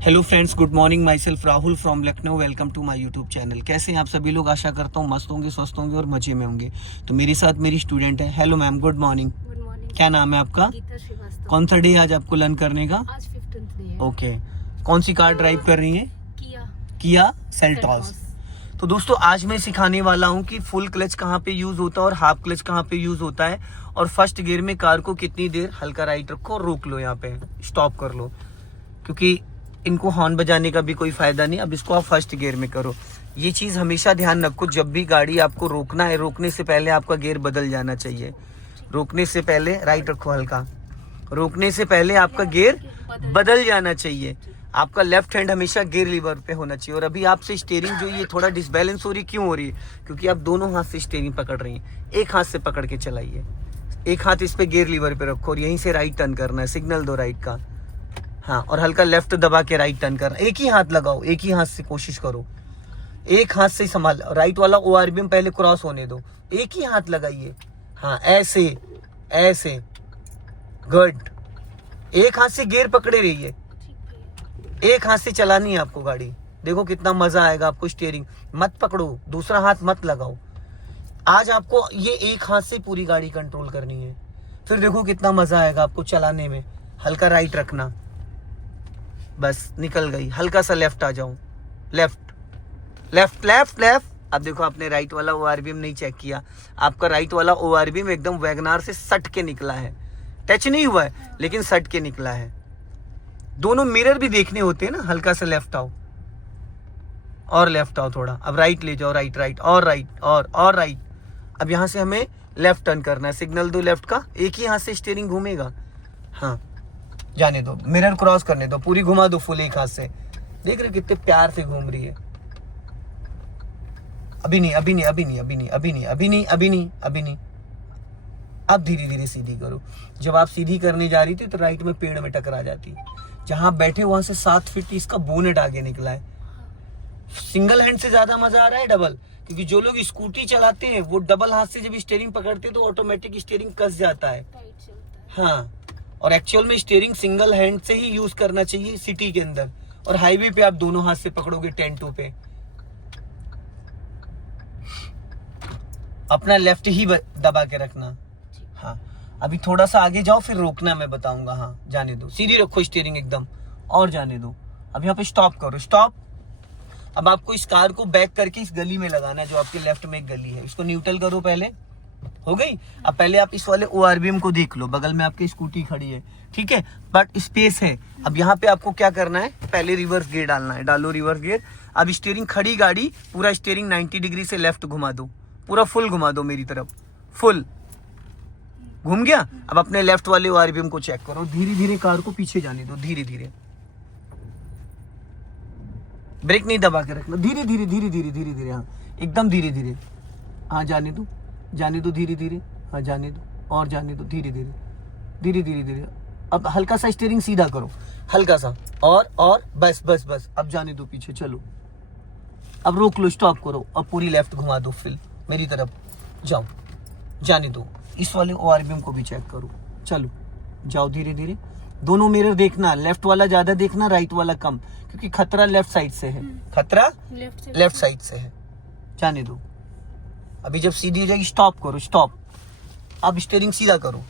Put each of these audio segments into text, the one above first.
Hello friends, good morning. Myself Rahul from Lucknow. Welcome to my YouTube channel. कैसे हैं आप सभी लोग? आशा करता हूँ मस्त होंगे, स्वस्थ होंगे और मजे में होंगे। तो मेरे साथ मेरी स्टूडेंट है। Hello ma'am, good morning. Good morning. क्या नाम है आपका? गीता श्रीवास्तव। कौन सा डे आज आपको लर्न करने का? आज 15th डे है। ओके, कौन सी कार ड्राइव कर रही है? Kia Seltos. तो दोस्तों, आज मैं सिखाने वाला हूँ कि फुल क्लच कहाँ पे यूज होता है और हाफ क्लच कहाँ पे यूज होता है, और फर्स्ट गियर में कार को कितनी देर हल्का राइट रखो और रोक लो, यहाँ पे स्टॉप कर लो, क्योंकि इनको हॉर्न बजाने का भी कोई फायदा नहीं। अब इसको आप फर्स्ट गियर में करो। ये चीज हमेशा ध्यान रखो, जब भी गाड़ी आपको रोकना है, रोकने से पहले आपका गियर बदल जाना चाहिए। रोकने से पहले राइट रखो हल्का, रोकने से पहले आपका गियर बदल जाना चाहिए। आपका लेफ्ट हैंड हमेशा गियर लीवर पे होना चाहिए। और अभी आपसे स्टीयरिंग जो ये थोड़ा डिसबैलेंस हो रही, क्यों हो रही है? क्योंकि आप दोनों हाथ से स्टीयरिंग पकड़ रही हैं। एक हाथ से पकड़ के चलाइए, एक हाथ इस पे गियर लीवर पे रखो और यहीं से राइट टर्न करना है। सिग्नल दो राइट का, हाँ, और हल्का लेफ्ट दबा के राइट टर्न करना। एक ही हाथ लगाओ, एक ही हाथ से कोशिश करो, एक हाथ से संभाल। राइट वाला ओआरबीएम पहले क्रॉस होने दो, एक ही हाथ लगाइए। हाँ, ऐसे ऐसे, गुड। एक हाथ से गियर पकड़े रहिए, एक हाथ से चलानी है आपको गाड़ी। देखो कितना मजा आएगा आपको। स्टीयरिंग मत पकड़ो, दूसरा हाथ मत लगाओ। आज आपको ये एक हाथ से पूरी गाड़ी कंट्रोल करनी है। फिर देखो कितना मजा आएगा आपको चलाने में। हल्का राइट रखना, बस निकल गई। हल्का सा लेफ्ट आ जाऊं, लेफ्ट लेफ्ट लेफ्ट लेफ्ट। अब देखो, आपने राइट वाला ओआरबीएम नहीं चेक किया। आपका राइट वाला ओआरबीएम एकदम वैगनार से सट के निकला है, टच नहीं हुआ है, लेकिन सट के निकला है। दोनों मिरर भी देखने होते हैं ना। हल्का सा लेफ्ट आओ और लेफ्ट आओ थोड़ा। अब राइट ले जाओ, राइट राइट और राइट और राइट। अब यहां से हमें लेफ्ट टर्न करना है। सिग्नल दो लेफ्ट का, एक ही हाथ से स्टीयरिंग घूमेगा। हाँ, जाने दो, मिरर क्रॉस करने दो, पूरी घुमा दो फुल एक हाथ से। देख रहे कितने प्यार से घूम रही है। अभी नहीं, अभी नहीं, अभी नहीं, अभी नहीं, अभी नहीं, अभी नहीं, अभी नहीं, अभी नहीं। अब धीरे धीरे सीधी करो। जब आप सीधी करने जा रही थी तो राइट में पेड़ में टकरा जाती। जहां बैठे वहां से 7 फीट इसका बोनेट आगे निकला है। सिंगल हैंड से ज्यादा मजा आ रहा है डबल, क्योंकि जो लोग स्कूटी चलाते हैं वो डबल हाथ से जब स्टीयरिंग पकड़ते हैं तो ऑटोमेटिक स्टीयरिंग कस जाता है। हाँ, और एक्चुअल में स्टीयरिंग सिंगल हैंड से ही यूज करना चाहिए सिटी के अंदर, और हाईवे पे आप दोनों हाथ से पकड़ोगे 10-2 पे। अपना लेफ्ट ही दबा के रखना। हाँ, अभी थोड़ा सा आगे जाओ, फिर रोकना मैं बताऊंगा। हाँ, जाने दो, सीधी रखो स्टीयरिंग एकदम, और जाने दो। अब यहाँ पे स्टॉप करो, स्टॉप। अब आपको इस कार को बैक करके इस गली में लगाना है, जो आपके लेफ्ट में एक गली है। इसको न्यूट्रल करो पहले, हो गई। अब पहले आप इस वाले ओआरबीएम को देख लो, बगल में आपकी स्कूटी खड़ी है, ठीक है, बट स्पेस है। अब यहाँ पे आपको क्या करना है, पहले रिवर्स गियर डालना है। डालो रिवर्स गियर। अब स्टीयरिंग खड़ी गाड़ी, पूरा स्टीयरिंग 90 डिग्री से लेफ्ट घुमा दो, पूरा फुल घुमा दो मेरी तरफ, फुल घूम गया। अब अपने लेफ्ट वाले ओआरबीएम को चेक करो। धीरे धीरे कार को पीछे जाने दो, धीरे धीरे। ब्रेक नहीं दबा के रखना, धीरे धीरे धीरे धीरे धीरे धीरे। हाँ, एकदम धीरे धीरे। हाँ, जाने दो, जाने दो, धीरे धीरे। हाँ, जाने दो और जाने दो, धीरे धीरे धीरे धीरे धीरे। अब हल्का सा स्टीयरिंग सीधा करो, हल्का सा, और बस बस बस। अब जाने दो, पीछे चलो। अब रोक लो, स्टॉप करो, अब पूरी लेफ्ट घुमा दो, फिर मेरी तरफ जाओ, जाने दो। इस वाले ओआरबीएम को भी चेक करो, चलो जाओ धीरे धीरे। दोनों मिरर देखना, लेफ्ट वाला ज्यादा देखना, राइट वाला कम, क्योंकि खतरा लेफ्ट साइड से है। खतरा लेफ्ट साइड से है। जाने दो। अभी जब सीधी जाएगी स्टॉप करो, स्टॉप। अब स्टीयरिंग सीधा करो।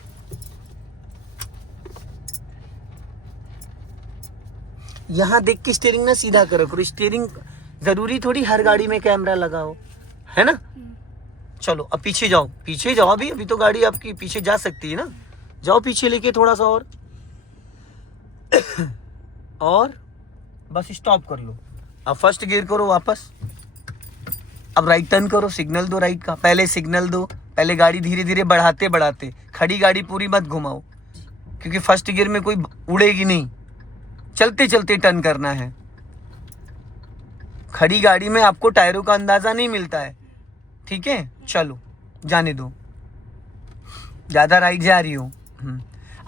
यहां देख के स्टीयरिंग ना सीधा करो। स्टीयरिंग जरूरी थोड़ी हर गाड़ी में कैमरा लगाओ, है ना। चलो अब पीछे जाओ, पीछे जाओ। अभी तो गाड़ी आपकी पीछे जा सकती है ना। जाओ पीछे लेके थोड़ा सा और बस स्टॉप कर लो। अब फर्स्ट गियर करो वापस। अब राइट टर्न करो, सिग्नल दो राइट का। पहले सिग्नल दो, पहले गाड़ी धीरे धीरे बढ़ाते बढ़ाते। खड़ी गाड़ी पूरी मत घुमाओ, क्योंकि फर्स्ट गियर में कोई उड़ेगी नहीं। चलते चलते टर्न करना है। खड़ी गाड़ी में आपको टायरों का अंदाजा नहीं मिलता है, ठीक है। चलो जाने दो, ज्यादा राइट जा रही हो।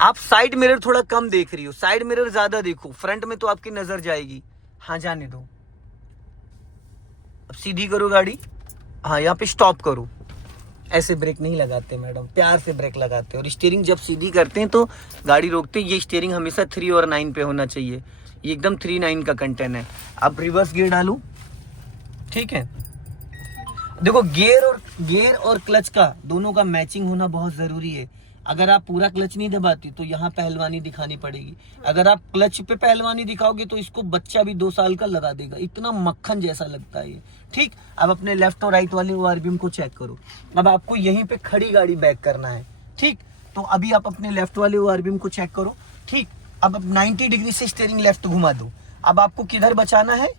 आप साइड मिरर थोड़ा कम देख रही हो, साइड मिरर ज्यादा देखो, फ्रंट में तो आपकी नजर जाएगी। हाँ, जाने दो। अब सीधी करो गाड़ी। हाँ, यहाँ पे स्टॉप करो, ऐसे ब्रेक नहीं लगाते मैडम, प्यार से ब्रेक लगाते हैं। और स्टीयरिंग जब सीधी करते हैं तो गाड़ी रोकते हैं। ये स्टीयरिंग हमेशा 3 और 9 पे होना चाहिए, ये एकदम 3-9 का कंटेंट है। अब रिवर्स गियर डालूं, ठीक है। देखो गियर और क्लच का दोनों का मैचिंग होना बहुत जरूरी है। अगर आप पूरा क्लच नहीं दबाती तो यहाँ पहलवानी दिखानी पड़ेगी। अगर आप क्लच पे पहलवानी दिखाओगे तो इसको बच्चा भी 2 साल का लगा देगा, इतना मक्खन जैसा लगता है ये, ठीक। अब अपने लेफ्ट और राइट वाले ORVM को चेक करो। अब आपको यहीं पे खड़ी गाड़ी बैक करना है, ठीक। तो अभी आप अपने लेफ्ट वाले ORVM को चेक करो, ठीक। अब 90 डिग्री से स्टीयरिंग लेफ्ट घुमा दो। अब आपको किधर बचाना है?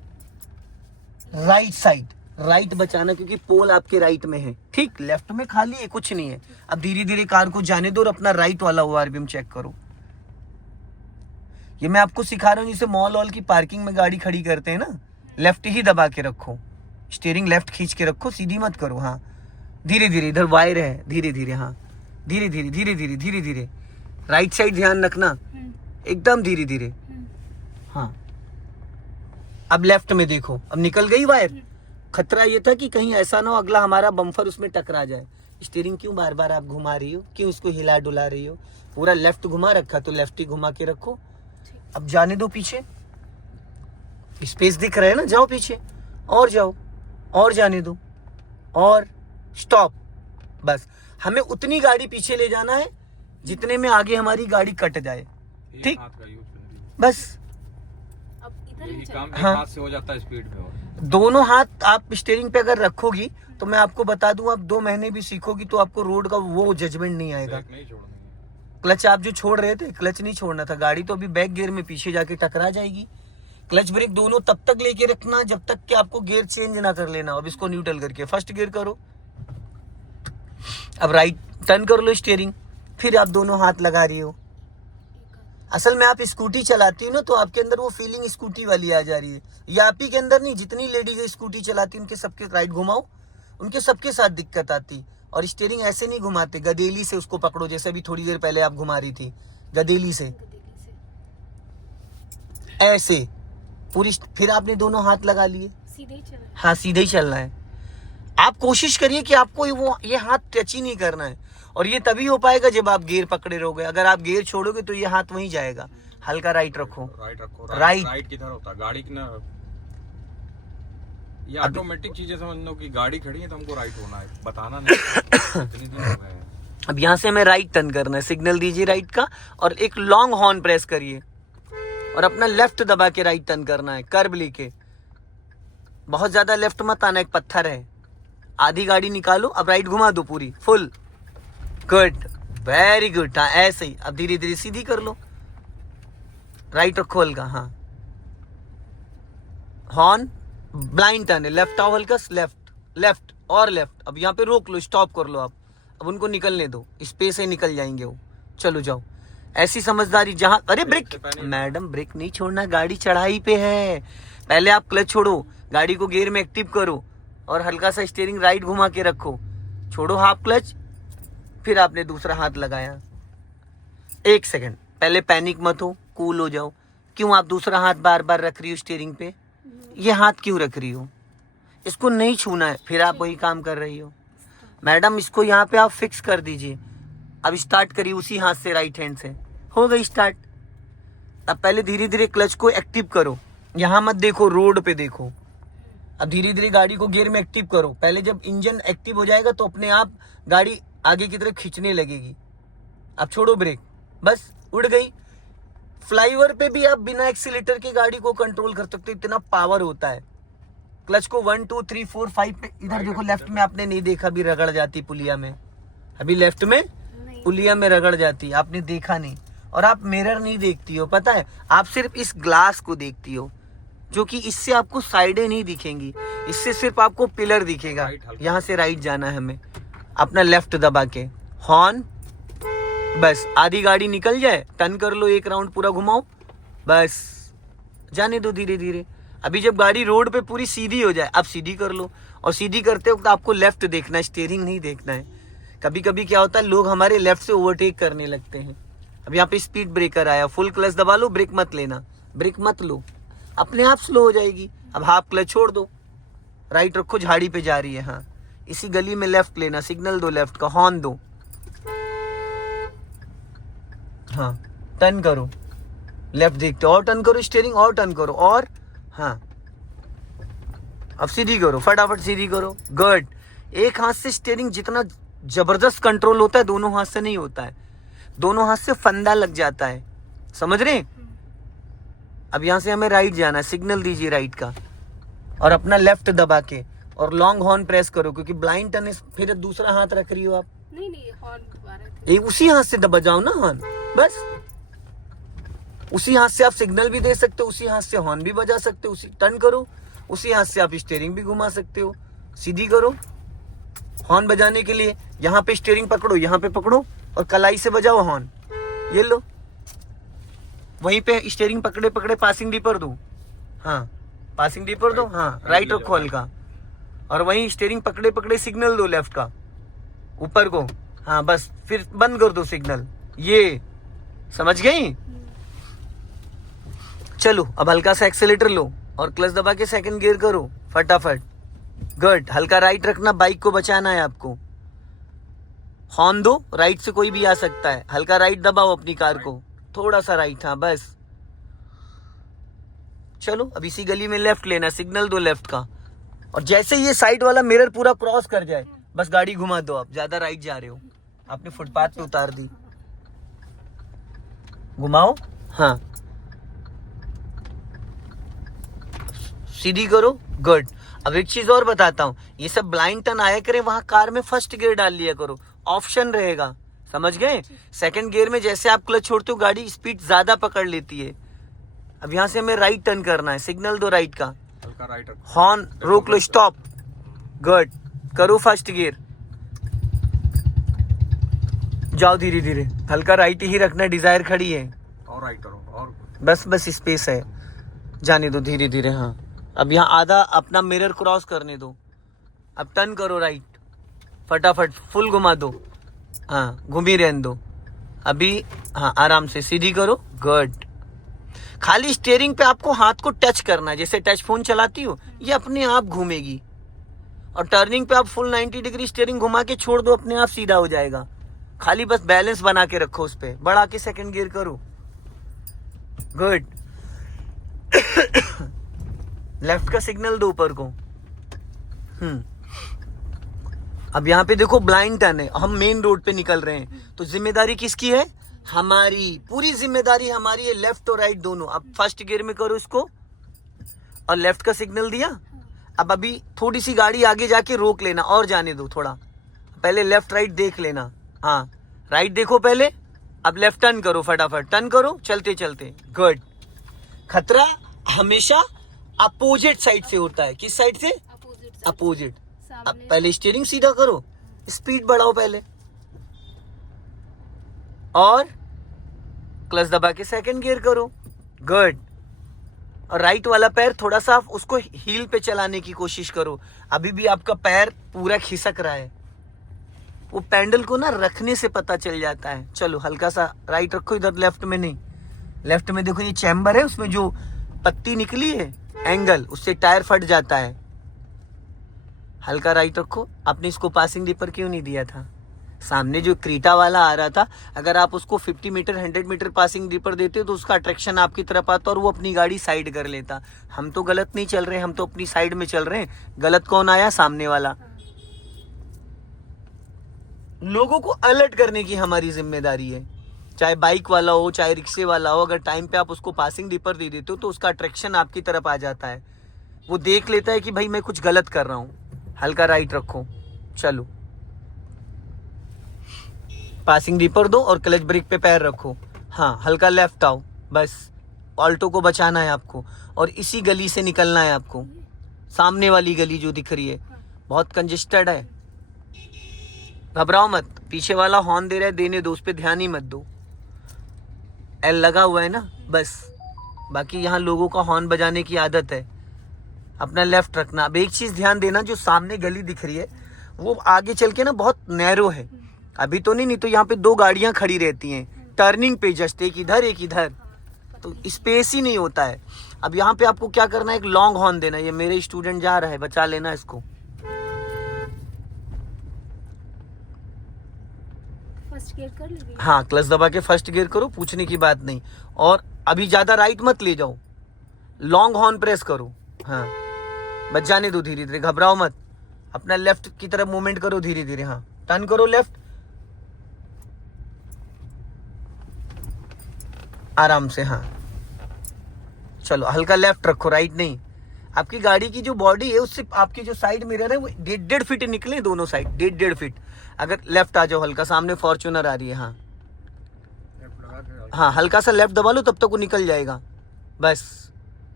राइट साइड, राइट बचाना, क्योंकि पोल आपके राइट में है, ठीक। लेफ्ट में खाली है, कुछ नहीं है। अब धीरे धीरे कार को जाने दो और अपना राइट वाला ORVM चेक करो। ये मैं आपको सिखा रहा हूँ, जैसे मॉल वॉल की पार्किंग में गाड़ी खड़ी करते हैं ना, लेफ्ट ही दबा के रखो, स्टीयरिंग लेफ्ट खींच के रखो, सीधी मत करो। हाँ धीरे धीरे, इधर वायर है, धीरे धीरे, हाँ धीरे धीरे धीरे धीरे धीरे धीरे। राइट साइड ध्यान रखना, एकदम धीरे धीरे। हाँ अब लेफ्ट में देखो, अब निकल गई वायर। खतरा ये था कि कहीं ऐसा ना हो अगला हमारा बम्फर उसमें टकरा जाए। स्टीयरिंग क्यों बार बार आप घुमा रही हो, क्यों इसको हिला डुला रही हो? पूरा लेफ्ट घुमा रखा तो लेफ्ट ही घुमा के रखो। अब जाने दो पीछे, स्पेस दिख रहा है ना, जाओ पीछे और जाओ और जाने दो और स्टॉप। बस हमें उतनी गाड़ी पीछे ले जाना है जितने में आगे हमारी गाड़ी कट जाए, ठीक। बस काम हाँ, हाथ से हो जाता है स्पीड में। दोनों हाथ आप स्टीयरिंग पे अगर रखोगी तो मैं आपको बता दूं, आप 2 महीने भी सीखोगी तो आपको रोड का वो जजमेंट नहीं आएगा। क्लच आप जो छोड़ रहे थे, क्लच नहीं छोड़ना था, गाड़ी तो अभी बैक गियर में पीछे जाके टकरा जाएगी। क्लच ब्रेक दोनों तब तक लेके रखना जब तक कि आपको गियर चेंज ना कर लेना। अब इसको न्यूट्रल करके फर्स्ट गियर करो। अब राइट टर्न कर लो स्टीयरिंग, फिर आप दोनों हाथ लगा रही हो। असल में आप स्कूटी चलाती हो ना, तो आपके अंदर वो फीलिंग स्कूटी वाली आ जा रही है। ये आप ही के अंदर नहीं, जितनी लेडीज स्कूटी चलाती उनके सबके राइट घुमाओ, उनके सबके साथ दिक्कत आती। और स्टीयरिंग ऐसे नहीं घुमाते, गदेली से उसको पकड़ो, जैसे अभी थोड़ी देर पहले आप घुमा रही थी, गदेली से ऐसे पूरी। फिर आपने दोनों हाथ लगा लिए, सीधे ही चलना। हाँ सीधे ही चलना है। आप कोशिश करिए कि आपको ये हाथ टच ही नहीं करना है। और ये तभी हो पाएगा जब आप गियर पकड़े रहोगे। अगर आप गियर छोड़ोगे तो ये हाथ वहीं जाएगा। हल्का राइट रखो, राइट रखो, राइट किधर होता है गाड़ी की ना, ये ऑटोमेटिक चीजें समझ लो कि गाड़ी खड़ी है तो हमको राइट होना है, बताना नहीं। इतने दिन हो गए हैं। अब यहाँ से हमें राइट टर्न करना है, सिग्नल दीजिए राइट का और एक लॉन्ग हॉर्न प्रेस करिए और अपना लेफ्ट दबा के राइट टर्न करना है, कर्व लेके। बहुत ज्यादा लेफ्ट मत आना, एक पत्थर है, आधी गाड़ी निकालो। अब राइट घुमा दो पूरी फुल, गुड, वेरी गुड। हाँ ऐसे ही। अब धीरे धीरे सीधी कर लो, राइट रखो हल्का, हाँ हॉर्न। ब्लाइंड टर्न है, लेफ्ट आओ हल्का, लेफ्ट लेफ्ट और लेफ्ट। अब यहाँ पे रोक लो, स्टॉप कर लो आप। अब उनको निकलने दो, स्पेस से निकल जाएंगे वो। चलो जाओ, ऐसी समझदारी। जहां अरे ब्रेक मैडम, ब्रेक नहीं छोड़ना, गाड़ी चढ़ाई पे है। पहले आप क्लच छोड़ो, गाड़ी को गियर में एक्टिव करो और हल्का सा स्टीयरिंग राइट घुमा के रखो, छोड़ो हाफ क्लच, फिर आपने दूसरा हाथ लगाया। 1 सेकंड पहले पैनिक मत हो, कूल हो जाओ। क्यों आप दूसरा हाथ बार बार रख रही हो स्टीयरिंग पे? ये हाथ क्यों रख रही हो? इसको नहीं छूना है, फिर आप वही काम कर रही हो। मैडम इसको यहाँ पे आप फिक्स कर दीजिए। अब स्टार्ट करिए उसी हाथ से, राइट हैंड से। हो गई स्टार्ट। अब पहले धीरे धीरे क्लच को एक्टिव करो, यहाँ मत देखो, रोड पे देखो। अब धीरे धीरे गाड़ी को गियर में एक्टिव करो। पहले जब इंजन एक्टिव हो जाएगा तो अपने आप गाड़ी आगे की तरफ खींचने लगेगी। अब छोड़ो ब्रेक, बस उड़ गई। फ्लाईओवर पे भी आप बिना एक्सीलेटर के गाड़ी को कंट्रोल कर सकते हो, इतना पावर होता है। क्लच को 1 2 3 4 5 पे, इधर देखो लेफ्ट में आपने नहीं देखा, अभी रगड़ जाती पुलिया में। अभी लेफ्ट में पुलिया में रगड़ जाती, आपने देखा नहीं। और आप मिरर नहीं देखती हो, पता है, आप सिर्फ इस ग्लास को देखती हो, जो कि इससे आपको साइडें नहीं दिखेंगी, इससे सिर्फ आपको पिलर दिखेगा। यहाँ से राइट जाना है हमें, अपना लेफ्ट दबा के हॉर्न। बस आधी गाड़ी निकल जाए, टर्न कर लो, 1 राउंड पूरा घुमाओ, बस जाने दो धीरे धीरे। अभी जब गाड़ी रोड पे पूरी सीधी हो जाए, अब सीधी कर लो। और सीधी करते वक्त आपको लेफ्ट देखना है, स्टीयरिंग नहीं देखना है। कभी कभी क्या होता है, लोग हमारे लेफ्ट से ओवरटेक करने लगते हैं। अब यहाँ पे स्पीड ब्रेकर आया, फुल क्लच दबा लो, ब्रेक मत लेना, ब्रेक मत लो, अपने आप स्लो हो जाएगी। अब हाफ क्लच छोड़ दो, राइट रखो, झाड़ी पे जा रही है, हाँ इसी गली में लेफ्ट लेना, सिग्नल दो लेफ्ट का, हॉर्न दो, हाँ टर्न करो, लेफ्ट देखते और टर्न करो, स्टीयरिंग और टर्न करो, और हाँ अब सीधी करो, फटाफट सीधी करो, गुड। एक हाथ से स्टीयरिंग जितना जबरदस्त कंट्रोल होता है दोनों हाथ से नहीं होता है, दोनों हाथ से फंदा लग जाता है, समझ रहे हैं? अब यहाँ से हमें राइट जाना है, सिग्नल दीजिए राइट का और अपना लेफ्ट दबा के और लॉन्ग हॉर्न प्रेस करो, क्योंकि ब्लाइंड टर्न फिर दूसरा हाथ रख रही हो आप। नहीं हॉर्न दबा रहे थे। एक उसी हाथ से दबा जाओ ना हॉर्न, बस उसी हाथ से आप सिग्नल भी दे सकते हो, उसी हाथ से हॉर्न भी बजा सकते हो, उसी टर्न करो, उसी हाथ से आप स्टीयरिंग भी घुमा सकते हो, सीधी करो हॉर्न बजाने के लिए। यहाँ पे स्टीयरिंग पकड़ो, यहाँ पे पकड़ो और कलाई से बजाओ हॉर्न, ये लो, वहीं पे स्टीयरिंग पकड़े पकड़े पासिंग डीपर दो, हाँ पासिंग डीपर दो, हाँ राइट रखो हल्का, और वहीं स्टीयरिंग पकड़े पकड़े सिग्नल दो लेफ्ट का ऊपर को, हाँ बस फिर बंद कर दो सिग्नल, ये समझ गई? चलो अब हल्का सा एक्सेलेटर लो और क्लच दबा के सेकंड गियर करो फटाफट, गुड। हल्का राइट रखना, बाइक को बचाना है आपको, हॉर्न दो, राइट से कोई भी आ सकता है, हल्का राइट दबाओ अपनी कार को, थोड़ा सा राइट, हाँ बस। चलो अब इसी गली में लेफ्ट लेना, सिग्नल दो लेफ्ट का, और जैसे ये साइड वाला मिरर पूरा क्रॉस कर जाए बस गाड़ी घुमा दो, आप ज्यादा राइट जा रहे हो, आपने फुटपाथ पे उतार दी, घुमाओ, हाँ सीधी करो, गुड। अब एक चीज और बताता हूँ, ये सब ब्लाइंड टर्न आया करे वहां कार में फर्स्ट गियर डाल लिया करो, ऑप्शन रहेगा, समझ गए? सेकंड गियर में जैसे आप क्लच छोड़ते हो गाड़ी स्पीड ज्यादा पकड़ लेती है। अब यहाँ से हमें राइट टर्न करना है, सिग्नल दो राइट का, हल्का राइट रखो, हॉर्न रोक लो, स्टॉप, गुड, करो फर्स्ट गियर, जाओ धीरे धीरे, हल्का राइट ही रखना, डिजायर खड़ी है, और राइट करो, और बस बस स्पेस है, जाने दो धीरे धीरे, हाँ अब यहाँ आधा अपना मिरर क्रॉस करने दो, अब टर्न करो राइट फटाफट, फुल घुमा दो, हाँ घूमी रहने दो अभी, हाँ आराम से सीधी करो, गुड। खाली स्टीयरिंग पे आपको हाथ को टच करना है, जैसे टच फोन चलाती हो, ये अपने आप घूमेगी, और टर्निंग पे आप फुल 90 डिग्री स्टीयरिंग घुमा के छोड़ दो, अपने आप सीधा हो जाएगा, खाली बस बैलेंस बना के रखो उस पे, बढ़ा के सेकंड गियर करो, गुड। लेफ्ट का सिग्नल दो ऊपर को, अब यहाँ पे देखो ब्लाइंड टर्न है, हम मेन रोड पे निकल रहे हैं, तो जिम्मेदारी किसकी है? हमारी, पूरी जिम्मेदारी हमारी है, लेफ्ट और राइट दोनों। अब फर्स्ट गियर में करो इसको, और लेफ्ट का सिग्नल दिया, अब अभी थोड़ी सी गाड़ी आगे जाके रोक लेना और जाने दो थोड़ा, पहले लेफ्ट राइट देख लेना, हाँ राइट देखो पहले, अब लेफ्ट टर्न करो फटाफट, टर्न करो चलते चलते, गुड। खतरा हमेशा अपोजिट साइड से होता है, किस साइड से? अपोजिट। अब पहले स्टीयरिंग सीधा करो, स्पीड बढ़ाओ पहले, और क्लच दबा के सेकंड गियर करो, गुड। और राइट वाला पैर थोड़ा सा उसको हील पे चलाने की कोशिश करो, अभी भी आपका पैर पूरा खिसक रहा है, वो पैंडल को ना रखने से पता चल जाता है। चलो हल्का सा राइट रखो, इधर लेफ्ट में नहीं, लेफ्ट में देखो ये चैम्बर है, उसमें जो पत्ती निकली है एंगल, उससे टायर फट जाता है, हल्का राइट रखो। आपने इसको पासिंग डीपर क्यों नहीं दिया था? सामने जो क्रीटा वाला आ रहा था, अगर आप उसको 50 मीटर 100 मीटर पासिंग डीपर देते तो उसका अट्रैक्शन आपकी तरफ आता और वो अपनी गाड़ी साइड कर लेता। हम तो गलत नहीं चल रहे, हम तो अपनी साइड में चल रहे हैं, गलत कौन आया? सामने वाला। लोगों को अलर्ट करने की हमारी जिम्मेदारी है, चाहे बाइक वाला हो चाहे रिक्शे वाला हो, अगर टाइम पे आप उसको पासिंग डीपर दे देते हो तो उसका अट्रैक्शन आपकी तरफ आ जाता है, वो देख लेता है कि भाई मैं कुछ गलत कर रहा हूँ। हल्का राइट रखो, चलो पासिंग डीपर दो और क्लच ब्रेक पे पैर रखो, हाँ हल्का लेफ्ट आओ, बस ऑल्टो को बचाना है आपको और इसी गली से निकलना है आपको। सामने वाली गली जो दिख रही है बहुत कंजेस्टेड है, घबराओ मत, पीछे वाला हॉर्न दे रहा है, देने दो, उस पर ध्यान ही मत दो, एल लगा हुआ है ना बस। बाकी यहाँ लोगों का हॉर्न बजाने की आदत है, अपना लेफ्ट रखना। अब एक चीज ध्यान देना, जो सामने गली दिख रही है वो आगे चल के ना बहुत नैरो है, अभी तो नहीं तो यहाँ पे 2 गाड़ियां खड़ी रहती हैं टर्निंग पे, जस्ट एक इधर एक इधर, तो स्पेस ही नहीं होता है। अब यहाँ पे आपको क्या करना है, एक लॉन्ग हॉर्न देना। ये मेरे स्टूडेंट जा रहा है, बचा लेना इसको, फर्स्ट गियर कर लेगी। हाँ, क्लच दबा के फर्स्ट गियर करो, पूछने की बात नहीं। और अभी ज्यादा राइट मत ले जाओ, लॉन्ग हॉर्न प्रेस करो। हाँ, बच जाने दो धीरे धीरे, घबराओ मत। अपना लेफ्ट की तरफ मूवमेंट करो धीरे धीरे। हाँ, टर्न करो लेफ्ट, आराम से। हाँ, चलो हल्का लेफ्ट रखो, राइट नहीं। आपकी गाड़ी की जो बॉडी है उससे आपकी जो साइड मिरर है वो 1.5 फीट निकले दोनों साइड, 1.5 फीट। अगर लेफ्ट आ जाओ हल्का, सामने फॉर्च्यूनर आ रही है। हाँ हाँ, हल्का सा लेफ्ट दबा लो, तब तक वो निकल जाएगा। बस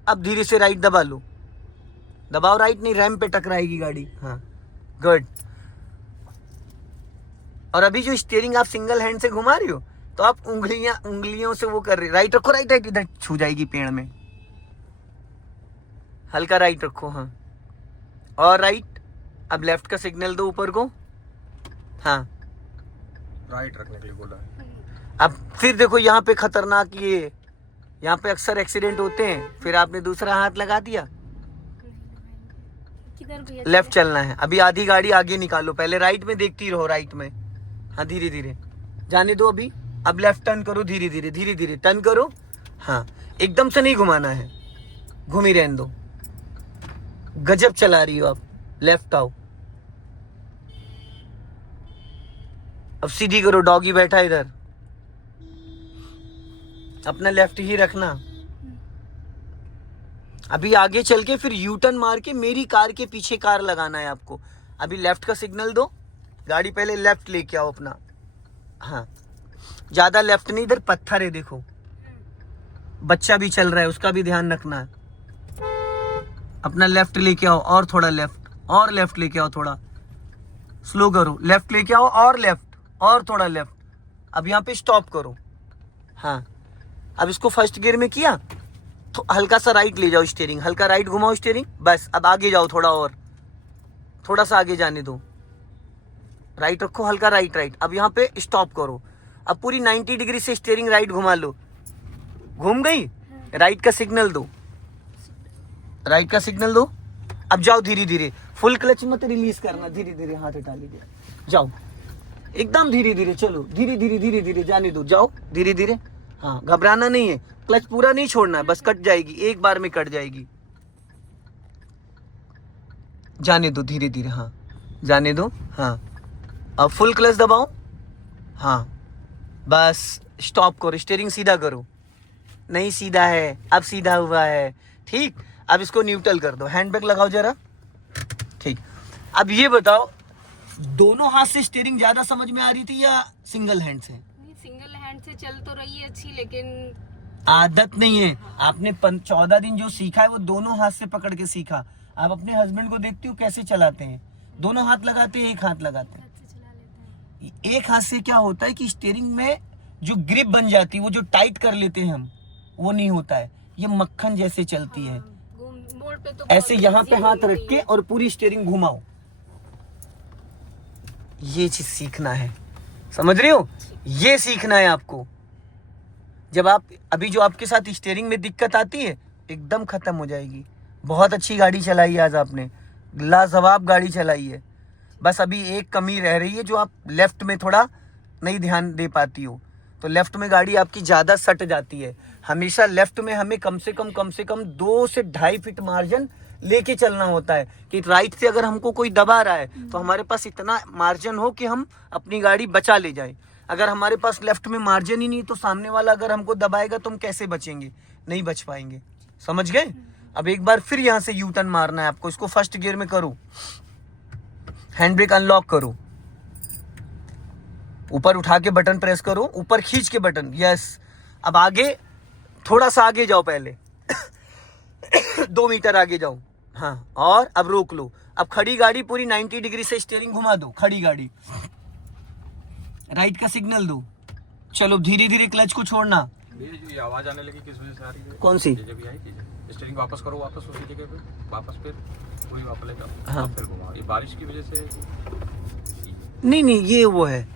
अब धीरे से राइट दबा लो, दबाओ राइट नहीं, रैम पे टकराएगी गाड़ी। हाँ, गुड। और अभी जो स्टीयरिंग आप सिंगल हैंड से घुमा रही हो, तो आप उंगलियों से वो कर रही। राइट रखो, राइट राइट, इधर छू जाएगी पेड़ में। हल्का राइट रखो। हाँ, और राइट। अब लेफ्ट का सिग्नल दो ऊपर को। हाँ, राइट रखने के लिए बोला है। अब फिर देखो यहाँ पे खतरनाक, ये यहाँ पे अक्सर एक्सीडेंट होते हैं। फिर आपने दूसरा हाथ लगा दिया, किधर भैया? लेफ्ट चलना है। अभी आधी गाड़ी आगे निकालो, पहले राइट में देखती रहो, राइट में। हाँ, धीरे धीरे जाने दो अभी। अब लेफ्ट टर्न करो, धीरे धीरे धीरे धीरे टर्न करो। हाँ, एकदम से नहीं घुमाना है, घूमी रहने दो। गजब चला रही हो आप, लेफ्ट आओ। अब सीधी करो, डॉगी बैठा इधर, अपना लेफ्ट ही रखना। अभी आगे चल के फिर यू टर्न मार के मेरी कार के पीछे कार लगाना है आपको। अभी लेफ्ट का सिग्नल दो, गाड़ी पहले लेफ्ट लेके आओ अपना। हाँ, ज्यादा लेफ्ट नहीं, इधर पत्थर है देखो, बच्चा भी चल रहा है, उसका भी ध्यान रखना है। अपना लेफ्ट लेके आओ, और थोड़ा लेफ्ट, और लेफ्ट लेके आओ, थोड़ा स्लो करो, लेफ्ट लेके आओ, और लेफ्ट, और थोड़ा लेफ्ट। अब यहाँ पे स्टॉप करो। हाँ, अब इसको फर्स्ट गियर में किया तो हल्का सा राइट ले जाओ स्टीयरिंग, हल्का राइट घुमाओ स्टीयरिंग। बस अब आगे जाओ थोड़ा, और थोड़ा सा आगे जाने दो, राइट रखो, हल्का राइट राइट। अब यहाँ पे स्टॉप करो। अब पूरी 90 डिग्री से स्टीयरिंग राइट घुमा लो। घूम गई, राइट का सिग्नल दो, राइट का सिग्नल दो। अब जाओ धीरे धीरे, फुल क्लच मत रिलीज करना, धीरे धीरे हाथ हटा लीजिए, जाओ एकदम धीरे धीरे। चलो धीरे धीरे धीरे धीरे जाने दो, जाओ धीरे धीरे। हाँ, घबराना नहीं है, क्लच पूरा नहीं छोड़ना है, बस कट जाएगी, एक बार में कट जाएगी। जाने दो धीरे धीरे। हाँ, जाने दो। हाँ, अब फुल क्लच दबाओ। हाँ, बस स्टॉप करो, स्टीयरिंग सीधा करो। नहीं सीधा है, अब सीधा हुआ है, ठीक। अब इसको न्यूट्रल कर दो, हैंड ब्रेक लगाओ जरा, ठीक। अब ये बताओ, दोनों हाथ से स्टीयरिंग ज्यादा समझ में आ रही थी या सिंगल हैंड से? सिंगल हैंड से चल तो रही है अच्छी, लेकिन आदत नहीं है। आपने 14 दिन जो सीखा है वो दोनों हाथ से पकड़ के सीखा। आप अपने हस्बैंड को देखते हो कैसे चलाते हैं, दोनों हाथ लगाते हैं, एक हाथ लगाते हैं। हाथ से चला लेते हैं। एक हाथ से क्या होता है कि स्टीयरिंग में जो ग्रिप बन जाती है, वो जो टाइट कर लेते हैं हम, वो नहीं होता है। ये मक्खन जैसे चलती है। मोड़ पे तो ऐसे यहाँ पे हाथ रख के और पूरी स्टीयरिंग घुमाओ, ये चीज सीखना है, समझ रहे हो? ये सीखना है आपको। जब आप अभी जो आपके साथ स्टीयरिंग में दिक्कत आती है, एकदम खत्म हो जाएगी। बहुत अच्छी गाड़ी चलाई आज आपने, लाजवाब गाड़ी चलाई है। बस अभी एक कमी रह रही है, जो आप लेफ्ट में थोड़ा नहीं ध्यान दे पाती हो, तो लेफ्ट में गाड़ी आपकी ज्यादा सट जाती है। हमेशा लेफ्ट में हमें कम से कम 2 से 2.5 फीट मार्जिन लेके चलना होता है, कि राइट से अगर हमको कोई दबा रहा है तो हमारे पास इतना मार्जिन हो कि हम अपनी गाड़ी बचा ले जाए। अगर हमारे पास लेफ्ट में मार्जिन ही नहीं, तो सामने वाला अगर हमको दबाएगा तो हम कैसे बचेंगे? नहीं बच पाएंगे, समझ गए? अब एक बार फिर यहाँ से यू टर्न मारना है आपको। इसको फर्स्ट गियर में करो, हैंड ब्रेक अनलॉक करो, ऊपर उठा के बटन प्रेस करो, ऊपर खींच के बटन, यस। अब आगे थोड़ा सा आगे जाओ, पहले 2 मीटर आगे जाओ। हाँ, और अब रोक लो। अब खड़ी गाड़ी पूरी 90 डिग्री से स्टीयरिंग घुमा दो, खड़ी गाड़ी, राइट का सिग्नल दो। चलो धीरे धीरे क्लच को छोड़ना। ये आवाज आने लगी, किस वजह से आ रही है? कौन सी? जब आई थी, स्टीयरिंग वापस करो, वापस उसी जगह पे वापस, फिर पूरी वापस ले जाओ। हाँ। फिर घुमाओ। ये बारिश की वजह से नहीं, ये वो है,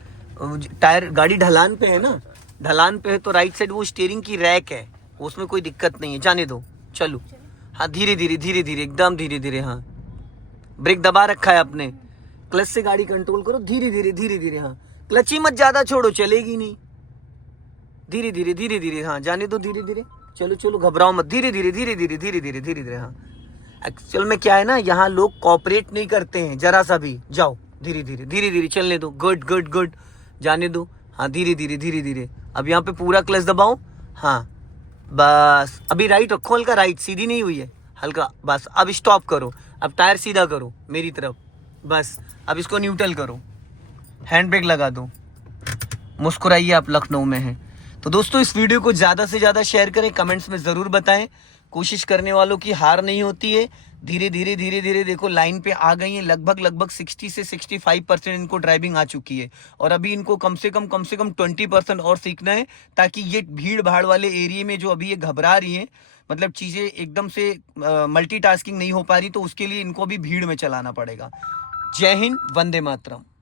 टायर गाड़ी ढलान पे है ना, ढलान पे है तो राइट साइड वो स्टीयरिंग की रैक है, उसमें कोई दिक्कत नहीं है, जाने दो। चलो, हाँ धीरे धीरे धीरे धीरे, एकदम धीरे धीरे। हाँ, ब्रेक दबा रखा है आपने, क्लच से गाड़ी कंट्रोल करो, धीरे धीरे धीरे धीरे। हाँ, क्लच ही मत ज्यादा छोड़ो, चलेगी नहीं। धीरे धीरे धीरे धीरे, हाँ जाने दो, धीरे धीरे चलो चलो, घबराओ मत, धीरे धीरे धीरे धीरे धीरे धीरे धीरे धीरे। हाँ एक्चुअल में क्या है ना, यहाँ लोग कोऑपरेट नहीं करते हैं जरा सा भी। जाओ धीरे धीरे धीरे धीरे चलने दो, गुड गुड गुड, जाने दो। हाँ धीरे धीरे धीरे धीरे, अब यहाँ पे पूरा क्लच दबाओ। हाँ बस, अभी राइट रखो हल्का, राइट सीधी नहीं हुई है, हल्का बस। अब स्टॉप करो, अब टायर सीधा करो मेरी तरफ, बस। अब इसको न्यूट्रल करो, हैंड ब्रेक लगा दो, मुस्कुराइए, आप लखनऊ में हैं। तो दोस्तों इस वीडियो को ज़्यादा से ज़्यादा शेयर करें, कमेंट्स में ज़रूर बताएं। कोशिश करने वालों की हार नहीं होती है। धीरे धीरे धीरे धीरे देखो लाइन पे आ गई हैं, लगभग 60 से 65% इनको ड्राइविंग आ चुकी है। और अभी इनको कम से कम 20% और सीखना है, ताकि ये भीड़ भाड़ वाले एरिया में जो अभी ये घबरा रही हैं, मतलब चीज़ें एकदम से मल्टीटास्किंग नहीं हो पा रही, तो उसके लिए इनको भी भीड़ में चलाना पड़ेगा। जय हिंद, वंदे मातरम।